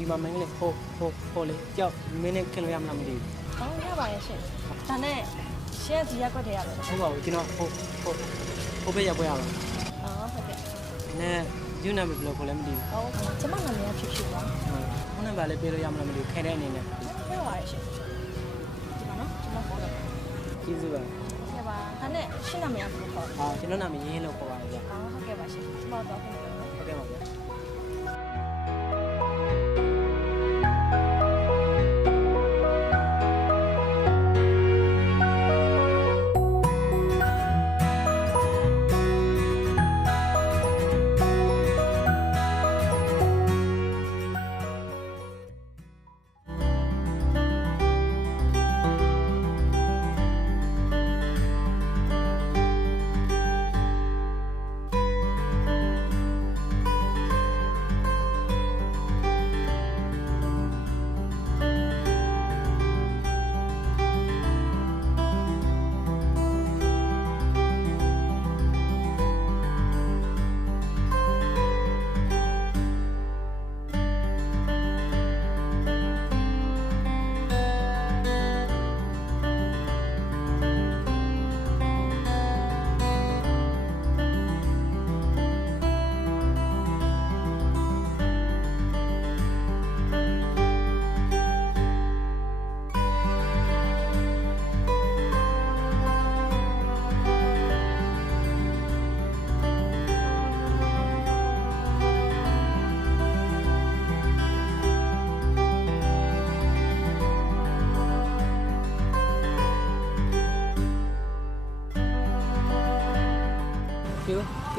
ဒီမှာမင်းကလေးဟိုလေကြောက်မင်းနဲ့ခင်လို့ရမလားမသိဘူး။ဟောရပါရဲ့ရှင်။ဒါနဲ့ရှင်းဒီရက်ကွက်တည်းရမယ်။ ဟုတ်ပါဘူးကျွန်တော်ဟိုဘက်ရောက်ပွဲရပါ အော်ဟုတ်ကဲ့။ နဲ့ယူနာမဘယ်လိုခေါ်လဲမသိဘူး အော်ကျမနာမည်ကဖြစ်ပါ။ခုနကပါလေပြေးလို့ရမလားမသိဘူးခဲတဲ့အနေနဲ့ ။ရပါရဲ့ရှင်။ဒီမှာနော်ကျမခေါ်တော့ ကျေးဇူးပါ ။ရပါ။ဒါနဲ့ရှင်းနာမည်ကဘယ်လိုခေါ်လဲ ဟာကျွန်တော်နာမည်ရင်းလို့ခေါ်ပါတယ်ဗျ ။အော်ဟုတ်ကဲ့ပါရှင်။ကျမတော့ခင်ဗျာ။ ဟုတ်ကဲ့ပါဗျ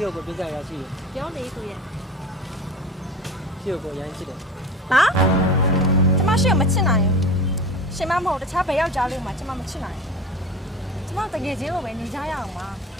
ပြေကိုပြကြရရှိတယ် ပြောလေကိုရဲ့ ပြေကိုရမ်းရှိတယ် ။ဟာ။ကျမရှိမချစ်နိုင်ဘူး။ရှင်မမဟုတ်တခြားဘယ်ယောက်ျားလေးမှကျမမချစ်နိုင်ဘူး။ကျမတကယ်ချင်းကိုပဲနေကြရအောင်ပါ။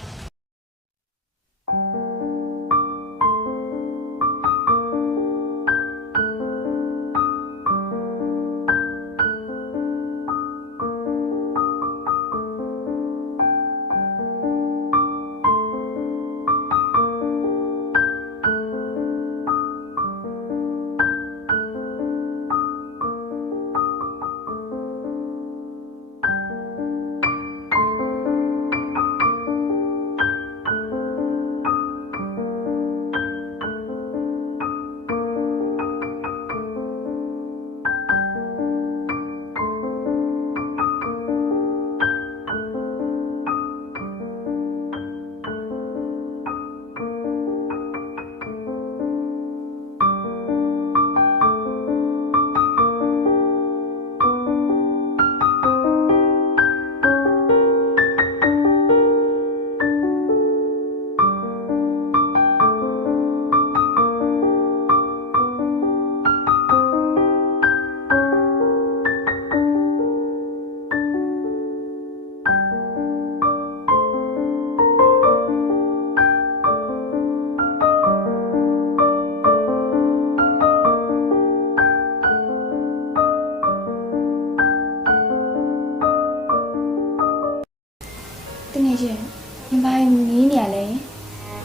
တကယ်ချင်းညီမငင်းနေရလဲ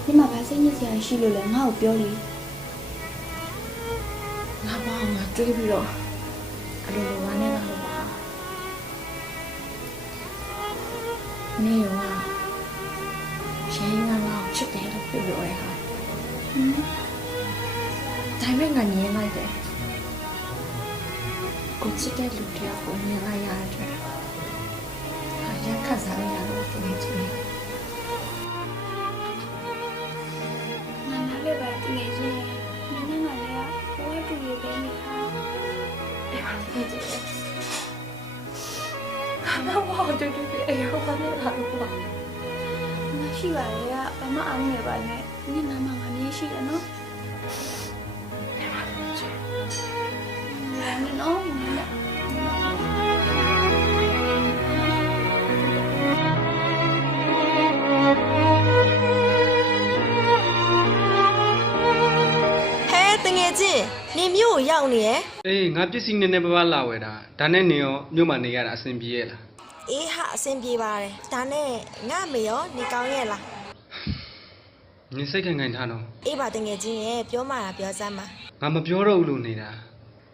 ညီမဘာစိတ်ညစ်စရာရှိလို့လဲငါ့ကိုပြောလေငါဘာမှမတွေးပြီးတော့အလိုလိုဝမ်းနေလာလို့ပါနေရောရှင်းငါငါ့ကိုချစ်တယ်လို့ပြောရဟာဒါပေမဲ့ငါညင်းလိုက်တယ်ကိုချစ်တဲ့လူတယောက်ကိုမြင်လိုက်ရတဲ့အခါခစားရလို့တကယ်ချင်းနာနာလေးပဲတကယ်ချင်းနင်းနေမှလည်းဘဝတူရတဲ့နေခါအဲ့ပါတကယ်ချင်းငါဘာတူတူအရောပါနဲ့လာလို့ပါမရှိပါလေကဘာမှအောင်နေပါနဲ့ဒီနာမငါမြင်ရှိတယ်နော်အဲ့ပါတကယ်ချင်းနော် နေမြို့ကိုရောက်နေရယ် အေးငါပစ္စည်းနည်းနည်းပါးပါးလာဝယ်တာဒါနဲ့နေရောမြို့မှာနေရတာအဆင်ပြေရဲ့လား အေးဟာအဆင်ပြေပါတယ်ဒါနဲ့ငါမေရောနေကောင်းရဲ့လား နေစိတ်ခိုင်ခိုင်ထားတော့ အေးပါတငယ်ချင်းရဲ့ပြောမှတာပြောစမ်းပါ ငါမပြောတော့ဘူးလို့နေတာ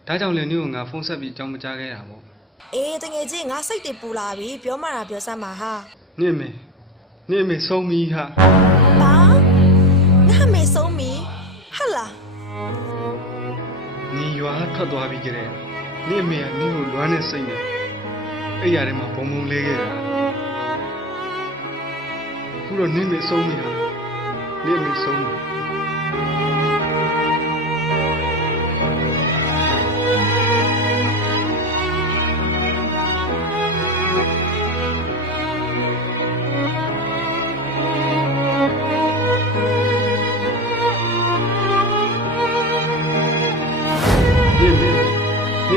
ဒါကြောင့်လည်းနင့်ကိုငါဖုန်းဆက်ပြီးအကြောင်းမကြားခဲ့တာပေါ့ အေးတကယ်ချင်းငါစိတ်တွေပူလာပြီပြောမှတာပြောစမ်းပါဟာ နင့်အမေဆုံးပြီဟာ ဘာငါမေဆုံးမီဟလာ နင်ရွာထွက်သွားပြီးကြတဲ့နင့်အမေကနင့်ကိုလွမ်းနေစိတ်နဲ့အဲ့ရထဲမှာဘုံဘုံလေးခဲ့တာအခုတော့နင့်အမေဆုံးပြီဟာနင့်အမေဆုံးပြီ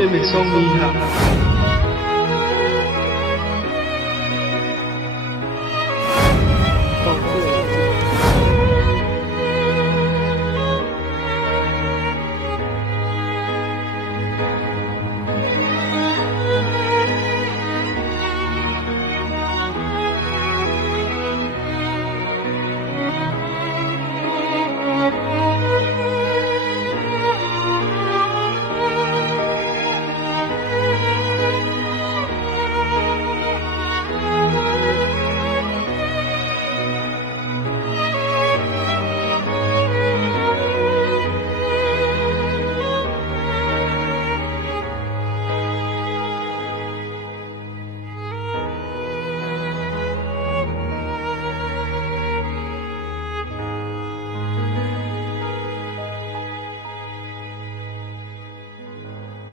你没送米哈？